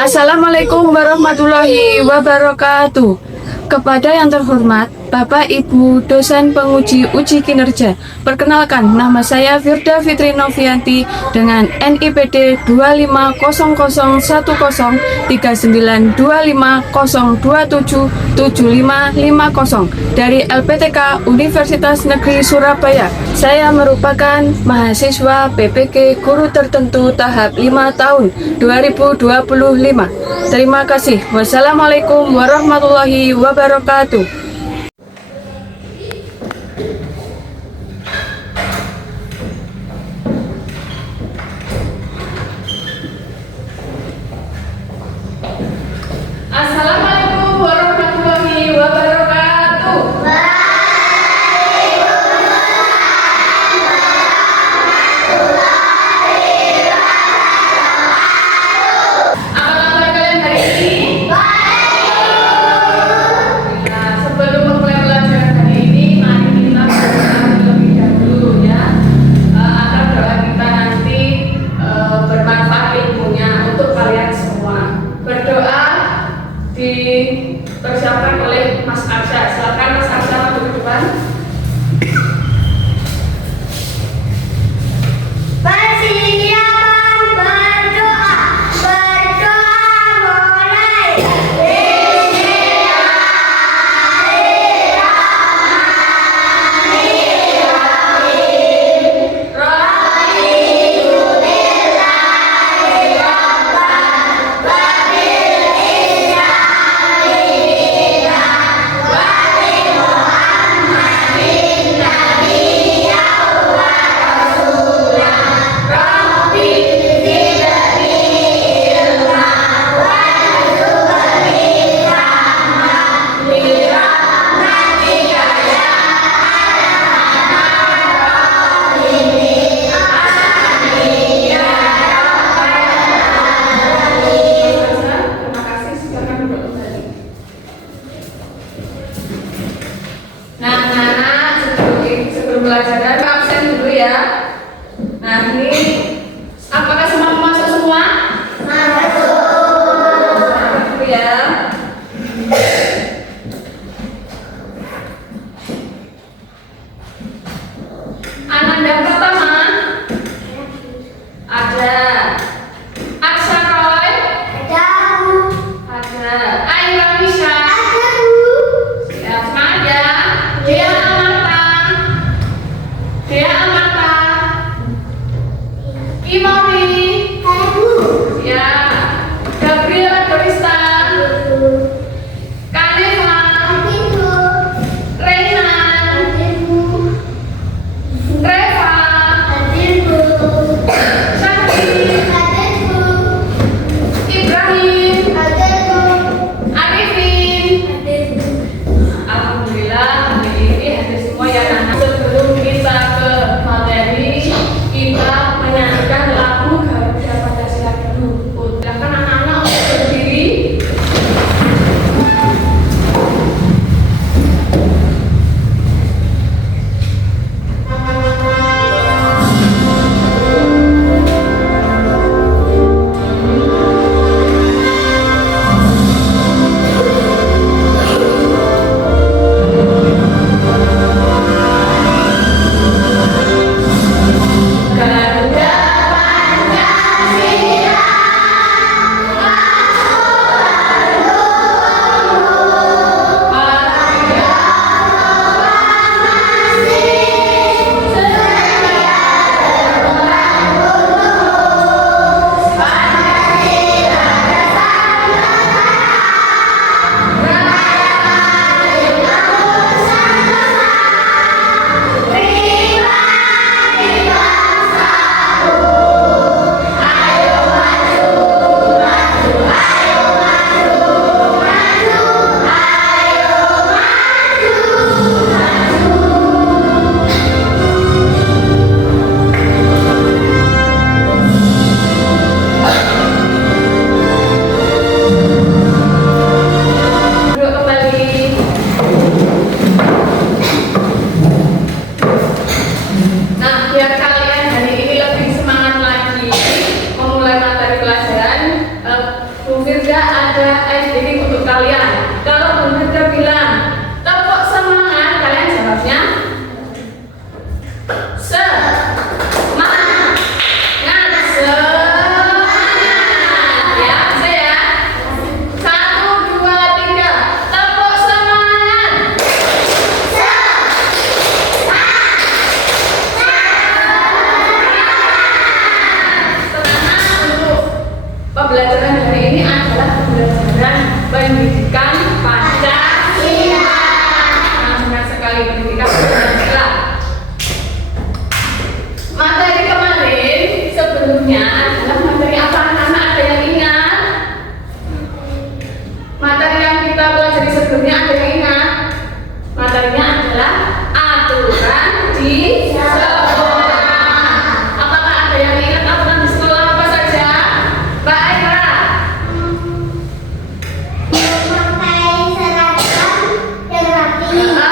Assalamualaikum warahmatullahi wabarakatuh. Kepada yang terhormat Bapak Ibu dosen penguji uji kinerja, perkenalkan nama saya Firda Fitri Novianti dengan NIPD 2501103925077550 dari LPTK Universitas Negeri Surabaya. Saya merupakan mahasiswa PPK Guru Tertentu tahap 5 tahun 2025. Terima kasih. Wassalamualaikum warahmatullahi wabarakatuh. Assalamualaikum warahmatullahi wabarakatuh. Apa kabar kalian hari ini? Baik. Nah, sebelum Bu Firda ada ice breaking untuk kalian. Kalau Bu Firda bilang tepuk semangat, kalian jawabnya semangat. Ya, bisa ya. 1, 2, 3. Tepuk semangat. Tenang, untuk pembelajaran hari ini adalah pembelajaran pendidikan Pancasila. Benar sekali, pendidikan Pancasila. Materi kemarin sebelumnya adalah materi apa, anak-anak? Ada yang ingat? Materi yang kita pelajari sebelumnya ada yang ingat? Materinya adalah aturan di sekolah. Apakah ada yang ingat aturan di sekolah apa saja? Mbak Aira?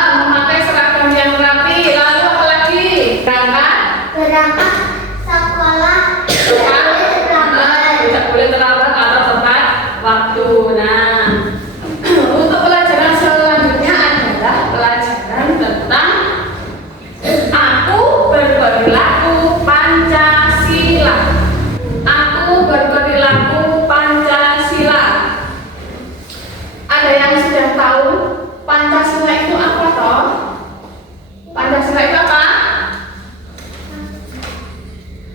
Memakai seragam yang rapi. Lalu apa lagi? Berangkat sekolah Tidak boleh terlambat atau tepat waktu. Nah, untuk pelajaran selanjutnya adalah pelajaran tentang aku berperilaku Pancasila. Aku berperilaku Pancasila. Ada yang sudah tahu Pancasila itu apa toh? Pancasila itu apa?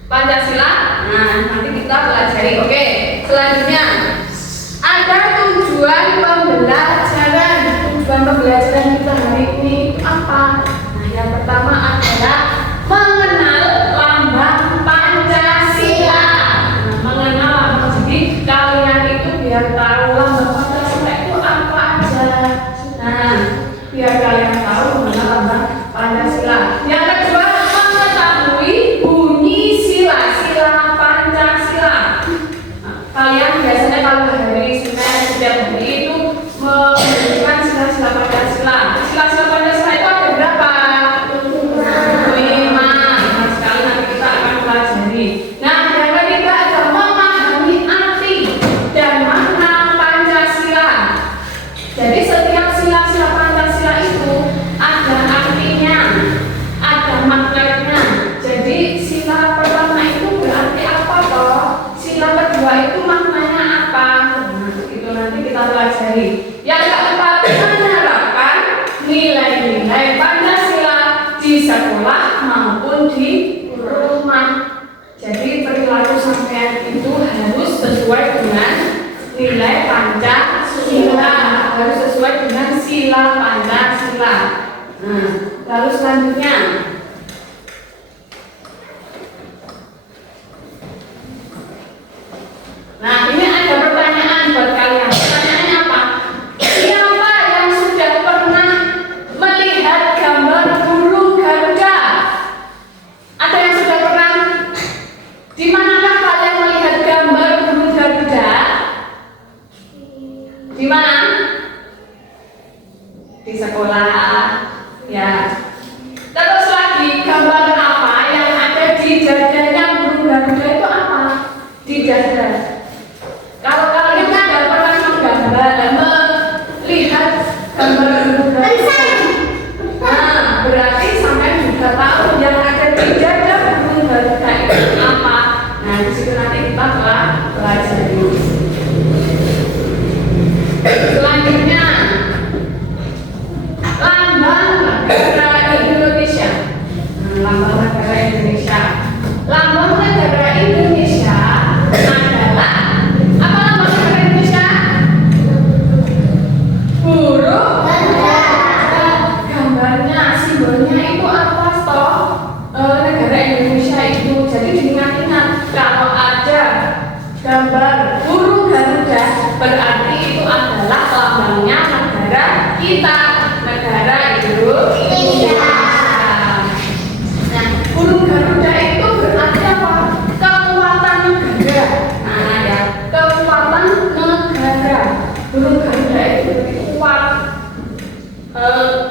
Pancasila. Nah, nanti kita pelajari. Oke, selanjutnya ada tujuan pembelajaran. Tujuan pembelajaran kita hari ini itu apa? Nah, yang pertama adalah mengenal lambang Pancasila. Nah, mengenal lambang. Jadi kalian itu biar tahu lambang Pancasila itu apa aja. Nah, biar kalian tahu mengenal lambang Pancasila. Yang kedua, mengetahui bunyi sila-sila Pancasila. Nah, kalian biasanya kalau hari Senin setiap hari itu memberikan sila-sila Pancasila. Sila-sila Pancasila itu ada berapa? 5. Nah, sekali nanti kita akan pelajari. Nah, yang ketiga ada memahami arti dan makna Pancasila. Jadi setiap sila-sila Pancasila itu ada artinya, ada maknanya. Jadi sila pertama itu berarti apa toh? Sila kedua itu maknanya apa? Nah, itu nanti kita pelajari. Yang keempat, menerapkan nilai-nilai Pancasila di sekolah maupun di rumah. Jadi perilaku sampean itu harus sesuai dengan nilai Pancasila, harus sesuai dengan sila Pancasila. Nah, lalu selanjutnya nah, ini ada pertanyaan buat kalian. Pertanyaannya apa? Siapa yang sudah pernah melihat gambar burung Garuda? Ada yang sudah pernah? Di manakah kalian melihat gambar burung Garuda? Di mana? Di sekolah. Ya. Terus lagi, gambar apa yang ada di dadanya burung Garuda itu apa? Di dada. Kalau kalian tidak pernah menggambar dan melihat gambar burung Garuda, nah, berarti sampai juga tahu yang ada di dada burung Garuda itu apa. Nah, di situ nanti kita pelajari. Selanjutnya, lambang negara Indonesia. Lambang negara Indonesia. Lambang negara Indonesia adalah apa? Lambang negara Indonesia? Burung gambarnya, simbolnya itu apa toh? Negara Indonesia itu. Jadi diingat-ingat kalau ada gambar burung Garuda, berarti itu adalah lambangnya negara kita, negara Indonesia. Nah, burung Garuda itu berarti apa? Kekuatan negara. Nah, ya, kekuatan negara. Burung Garuda itu kuat,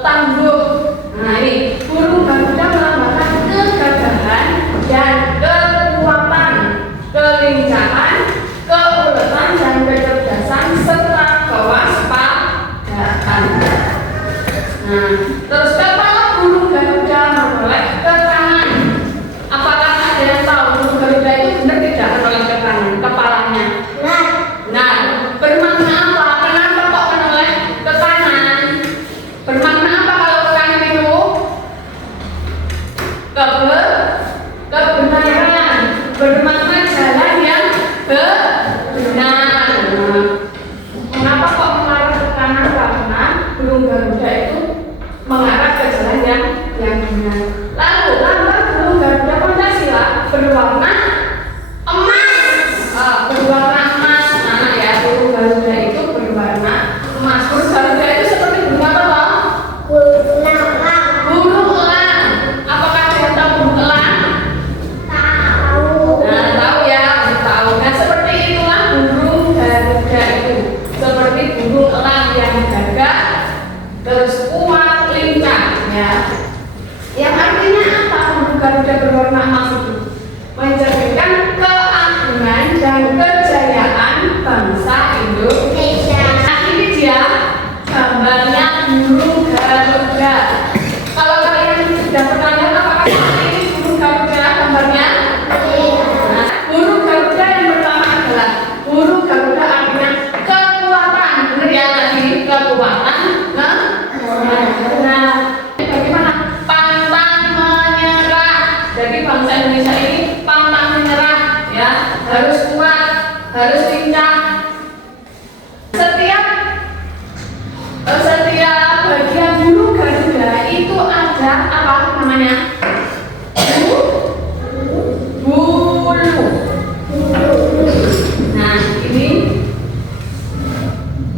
tangguh. Nah, ini burung Garuda melambangkan kegagahan dan kekuatan, kelincahan, keuletan dan kecerdasan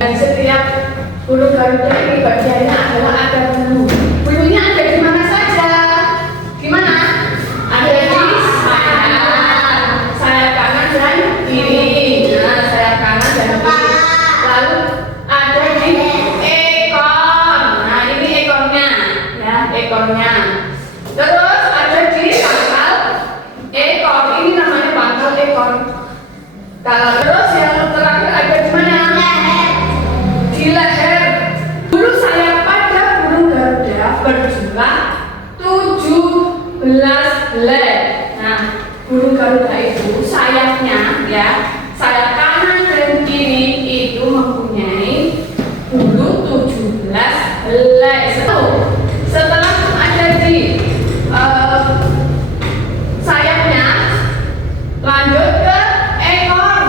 Dan setiap bulu Garuda ini bagiannya adalah ada bulu. Bulunya ada di mana saja? Di mana? Ada di sayap kanan dan kiri. Nah, sayap kanan dan kiri. Lalu ada di ekor. Nah, ini ekornya, ya, ekornya. Terus ada di pangkal ekor. Ini namanya pangkal ekor. Kalau terus yang terakhir ada di mana? Di leher. Bulu sayap pada burung Garuda berjumlah 17 helai. Nah, burung Garuda itu sayapnya, ya, sayap kanan dan kiri itu mempunyai bulu 17 helai. Setelah ada di sayapnya, lanjut ke ekor.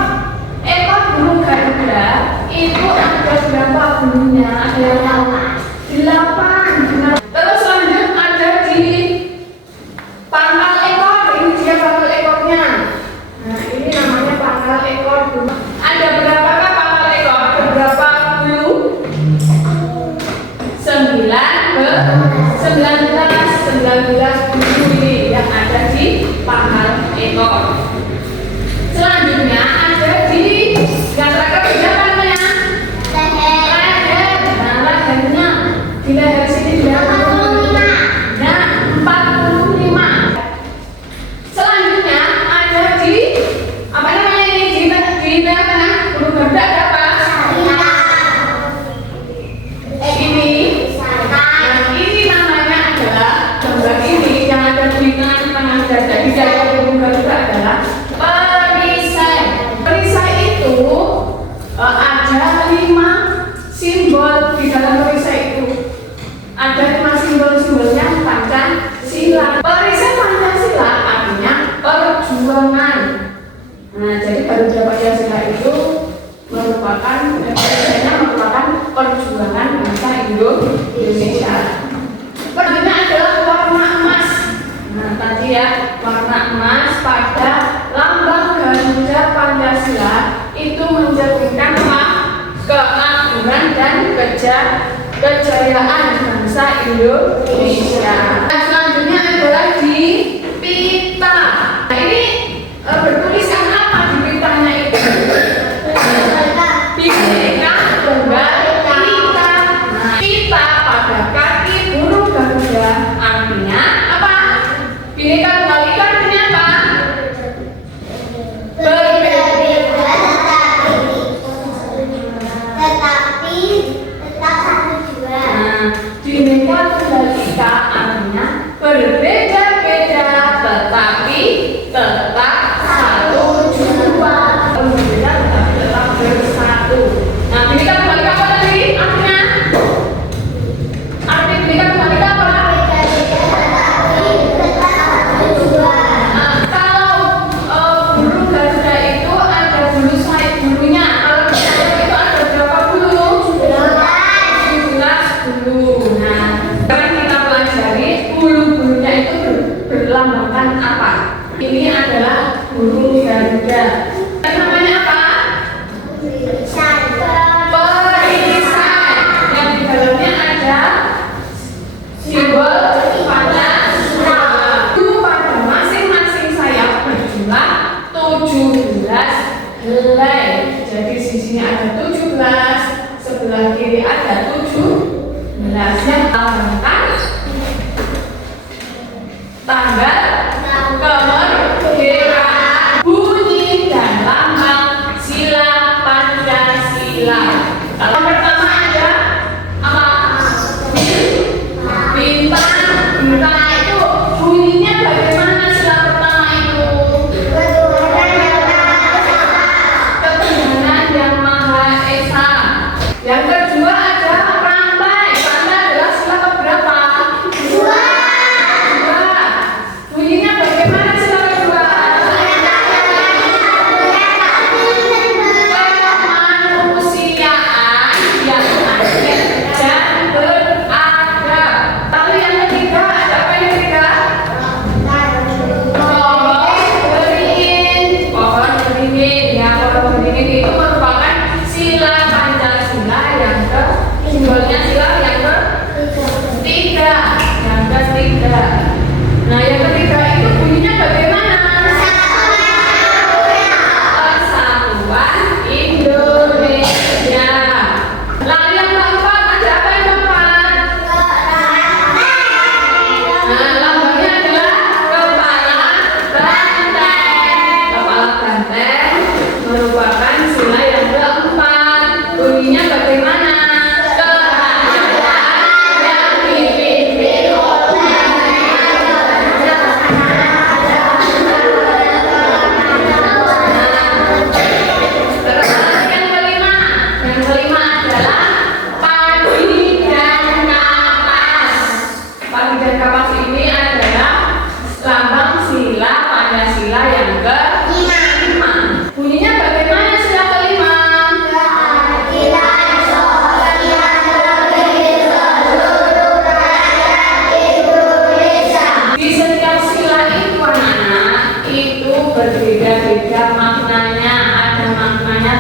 Ekor burung Garuda itu ada berapa bulunya? Ada 8. Terus lanjut ada di pangkal ekor. Ini dia pangkal ekornya. Nah, ini namanya pangkal ekor. Ada berapakah pangkal ekor? Ada berapa bulu? 19 bulu ini yang ada di pangkal ekor. Selanjutnya ada di yang terakhir di depannya leher. Nah, lehernya di leher sini dia 45. Nah, 45. Selanjutnya ada di apa namanya ini di tengah burung Garuda ada apa? Ini. Nah, ini namanya adalah gambar ini yang ada di tengah dada di dada burung Garuda adalah perisai. Perisai itu ada 5 simbol di dalam perisai itu. Ada 5 simbol-simbolnya Pancasila. Perisai Pancasila artinya perjuangan. Nah, jadi Garuda Pancasila itu merupakan perisainya merupakan perjuangan bangsa Indonesia. Selanjutnya adalah warna emas. Nah, tadi ya, warna emas pada lambang Garuda Pancasila itu mencerminkan apa? Kemakmuran dan kejayaan bangsa Indonesia. Nah, selanjutnya adalah di pita. Nah, ini bertuliskan apa di pitanya itu? Bhinneka Tunggal Ika. Nah, pita pada kaki burung Garuda artinya apa? Bhinneka Tunggal Ika artinya apa? Berbeda tetapi tetap satu jua. Nah, Bhinneka Tunggal Ika artinya berbeda-beda tetapi tetap satu jua. Berbeda tetapi tetap bersatu. Nah, Bhinneka Tunggal Ika apa tadi? Artinya? Arti Bhinneka Tunggal Ika apa? Nah, kalau burung Garuda itu ada bulu sayap bulunya. Kalau sayap itu ada berapa bulu? 17 bulu. Nah, sekarang kita pelajari bulu-bulunya itu berlambangkan apa. Ini adalah burung Garuda. Namanya apa? Perisai. Yang di dalamnya ada simbol Pancasila. Pada masing-masing sayap berjumlah 17 helai. Jadi sisinya ada 17, sebelah kiri ada 17. Yang melambangkan tanggal kemerdekaan, bunyi dan lambang sila Pancasila. Kalau pertama ada apa? Bintang. Bintang itu bunyinya bagaimana sila pertama itu? Ketuhanan yang Maha Esa. Yang kedua ada rantai. Rantai adalah sila keberapa? 2. Bunyinya bagaimana sila kedua? Kemanusiaan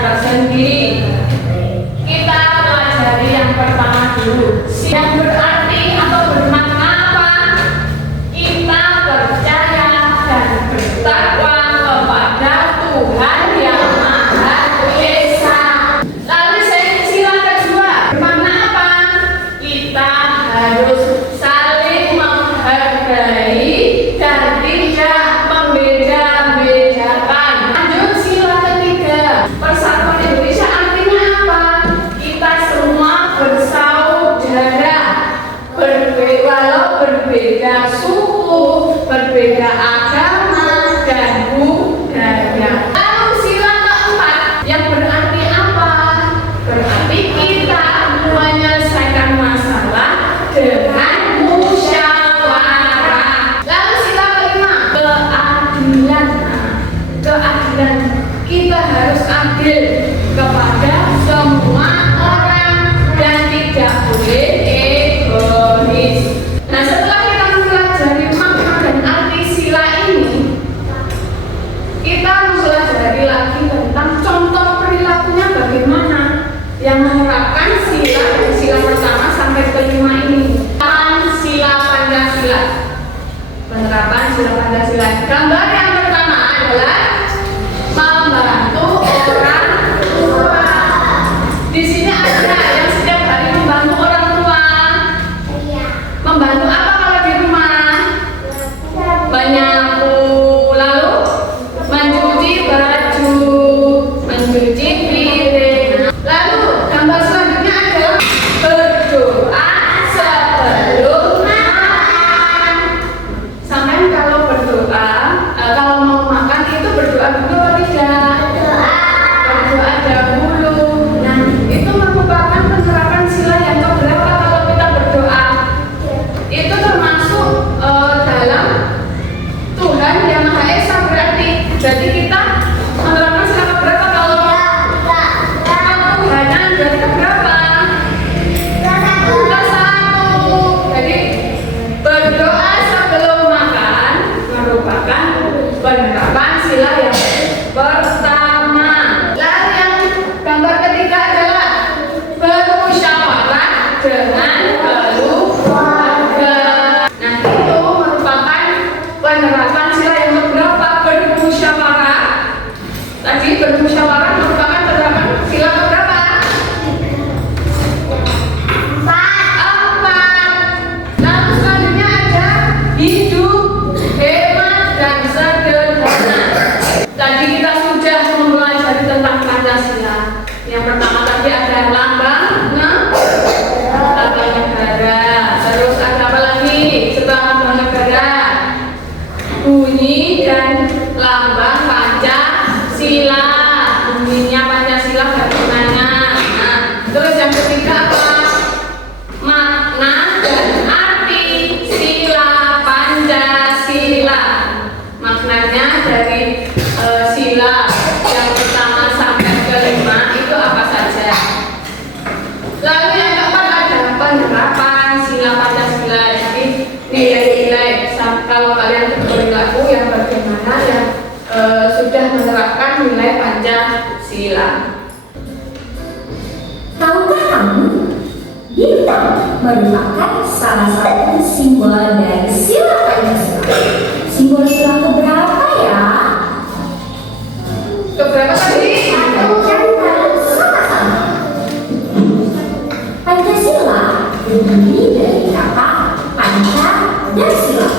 tersendiri. Kita pelajari yang pertama dulu. Yang berarti atau bermakna apa? Kita percaya dan bertakwa kepada Tuhan yang Maha Esa. Lalu sila kedua, bermakna apa? Kita harus saling menghargai dan tidak membeda-bedakan. Lanjut sila ketiga, persatuan Indonesia artinya apa? Kita semua bersaudara, walau berbeda suku, berbeda agama dan budaya. Lalu sila keempat, yang berarti apa? Berarti kita menyelesaikan masalah dengan musyawarah. Lalu sila kelima, keadilan. Keadilan, kita harus adil kepada semua orang dan tidak boleh egois. Nah, setelah kita mempelajari makna dan arti sila ini, kita mempelajari lagi tentang contoh perilakunya bagaimana yang menerapkan sila dari sila pertama sampai kelima ini. Sila Pancasila. Penerapan sila Pancasila. Gambar yang pertama adalah membantu orang tua. Di sini ada yang setiap hari membantu orang tua. Membantu apa kalau di rumah? Menyapu, lalu mencuci baju, mencuci piring. Lalu gambar selanjutnya adalah berdoa sebelum makan. Sampai kalau berdoa, kalau mau makan itu berdoa dulu atau tidak? Berdoa dahulu. Nah, itu merupakan penerapan sila yang keberapa kalau kita berdoa? Itu termasuk dalam Tuhan yang Maha Esa berarti. Jadi kita menerapkan sila keberapa kalau Tuhan berarti keberapa? Satu. Jadi berdoa sebelum makan merupakan penerapan sila yang pertama. Lalu yang gambar ketiga adalah bermusyawarah dengan keluarga. Nah, itu merupakan penerapan sila yang keberapa? Bermusyawarah. Tadi bermusyawarah merupakan penerapan sila keberapa? Empat. Lalu selanjutnya ada hidup hemat dan sederhana. Tadi kita sudah mempelajari tentang Pancasila. Yang pertama tadi ada lambang negara. Terus ada apa lagi setelah lambang negara? Bunyi dan lambang Pancasila. Bunyinya Pancasila bagaimana? Nah, terus yang ketiga apa? Makna dan arti sila Pancasila. Maknanya dari sila yang pertama sampai kelima itu apa saja? Lalu yang keempat ada penerapan sila Pancasila. Jadi nilai-nilai kalau kalian berperilaku yang bagaimana yang sudah menerapkan nilai Pancasila. Tahukah kamu, bintang merupakan salah satu simbol dari sila Pancasila. Simbol sila keberapa ya? Keberapa tadi? Catat sama-sama. Pancasila terdiri dari kata panca dan sila.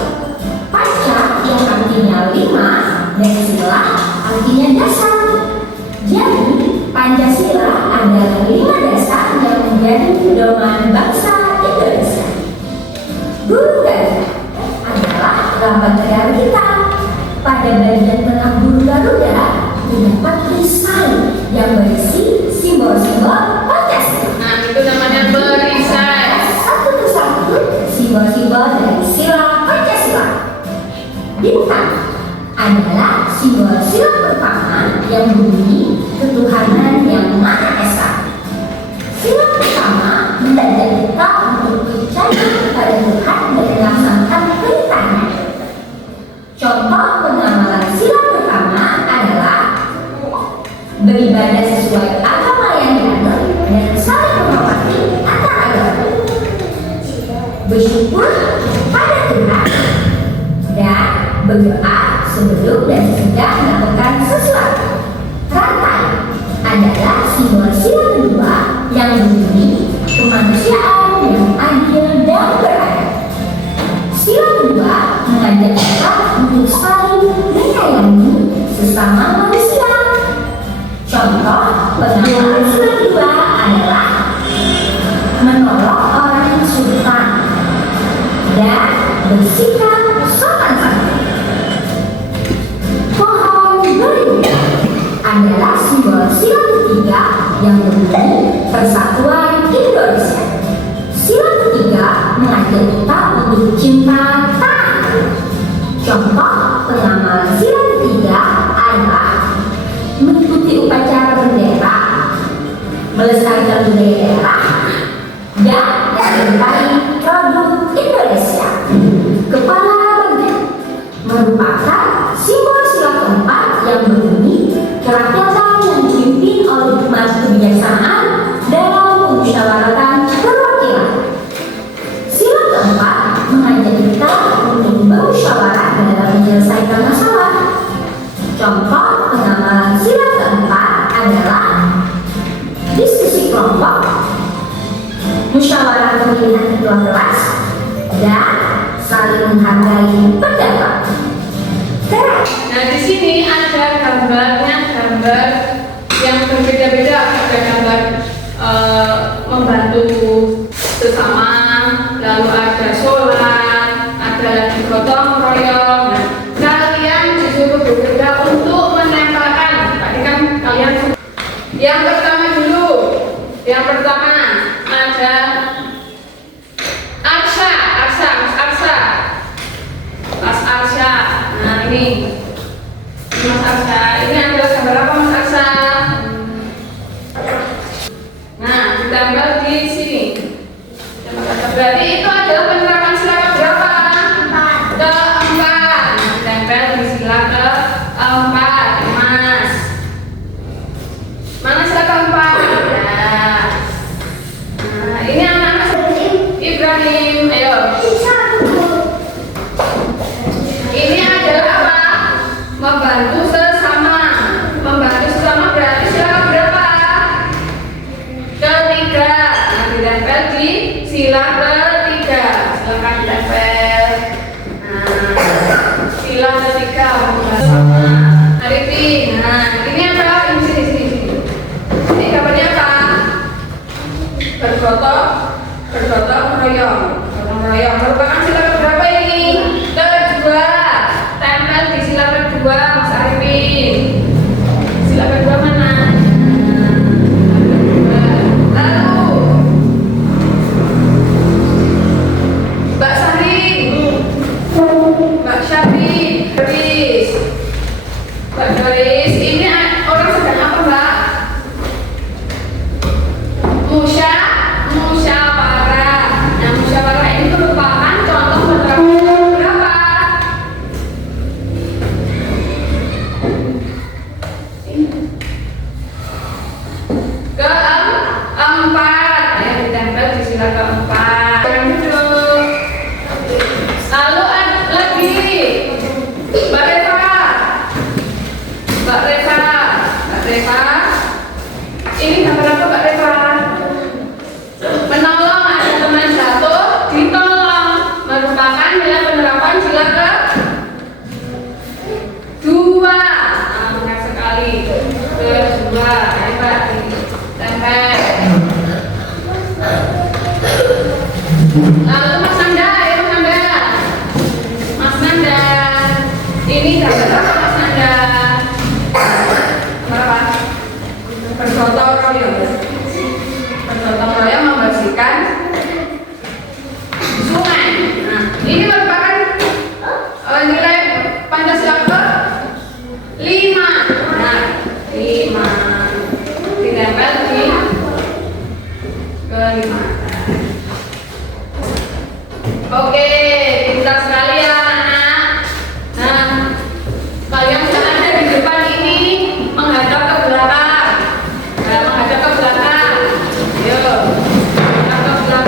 Panca yang artinya 5 dan sila artinya dasar. Jadi Pancasila adalah 5 dasar yang menjadi pedoman bangsa Indonesia. Guru Garuda adalah lambang negara kita. Pada bagian tengah Guru Garuda terdapat perisai yang berisi simbol-simbol Pancasila. Nah, itu namanya perisai. Satu persatu simbol-simbol dari sila Pancasila. Bintang adalah simbol sila pertama yang berbunyi ketuhanan yang Maha Esa. Sila pertama mengajak kita untuk percaya kepada Tuhan dan melaksanakan perintahnya. Contoh pengamalan sila pertama adalah beribadah sesuai simbol sila kedua yang berbunyi kemanusiaan yang adil dan beradab. Sila kedua mengajak kita untuk saling menyayangi sesama manusia. Contoh pengamalan sila kedua adalah menolong orang yang kesulitan dan bersikap sopan santun. Pohon beringin adalah simbol sila ketiga yang berbunyi Persatuan Indonesia. Sila ketiga mengajak kita untuk cinta tanah air. Contoh pengamalan sila ketiga adalah mengikuti upacara bendera, melestarikan budaya daerah, dan mencintai produk Indonesia. Kepala bagian merupakan simbol sila keempat yang berbunyi kerakyatan yang dipimpin oleh hikmat kebijaksanaan dalam pemusyawaratan perwakilan. Sila keempat mengajak kita untuk bermusyawarah dalam menyelesaikan masalah. Contoh pengamalan sila keempat adalah diskusi kelompok, musyawarah pemilihan ketua kelas, dan saling menghargai pendapat. Nah, di sini ada gambarnya, gambar yang berbeda-beda. Ada gambar membantu sesama, lalu ada sholat, ada lagi gotong royong. Nah, kalian disuruh bekerja untuk menempelkan. Tadi kan kalian yang pertama dulu, yang pertama ada Arsha, Mas Arsha. Nah, ini Mas Arsha. Ini adalah gambar apa, Mas Arsha? Nah, ditambah di sini. Berarti itu adalah penerapan sila keberapa? Keempat. Ditempel di sila keempat, Mas. Mana sila keempat? Nah, ini anak-anak Ibrahim. Ayo. Ini adalah apa? Membantu sesama. Membantu sesama berarti sila berapa? Ketiga. Nah, ditempel di sila ketiga. Silakan ditempel. Nah, sila ketiga membantu sesama. Arifin. Nah, ini apa? Ini sini. Ini gambarnya apa? Bergotong royong. Gotong royong merupakan sila berapa ini? Kedua. Tempel di sila kedua, Mas Arifin. Sila kedua mana? Lalu Mbak Sari, Mbak Syafi, Mbak Doris. Ini orang sedang apa, Mbak? Musyawarah. Nah, musyawarah ini merupakan contoh penerapan berapa? Keempat. Ayo ditempel di sila keempat. Yang duduk. Lalu lagi Mbak Reva. Ini gambar apa, Mbak Reva? Menolong, ada teman jatuh, ditolong. Merupakan dalam penerapan sila kedua. Benar sekali. Kedua. Ayo, Mbak. Tempel. Lalu Mas Nanda, ayo Mas Nanda. Ini gambar apa, Mas Nanda? Berapa? Bergotong royong membersihkan sungai. Nah, ini merupakan nilai Pancasila ke-5. Nah, 5. Ditempel di ke-5. Oke, pintar sekali ya, anak. Nah, kalian jangan ada di depan ini menghadap ke belakang. Menghadap ke belakang. Ayo, menghadap ke belakang.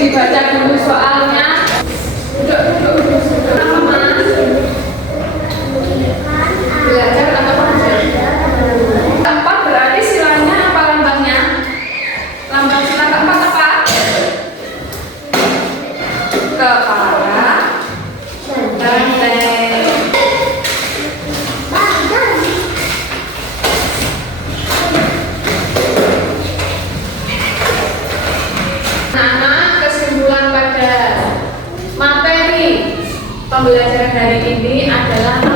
dibaca dulu soalnya. Duduk. Apa mas? Belajar atau belajar? Keempat berarti silanya apa lambangnya? Lambang sila keempat apa? Kepala, gandeng. Nah, kesimpulan pada materi pembelajaran hari ini adalah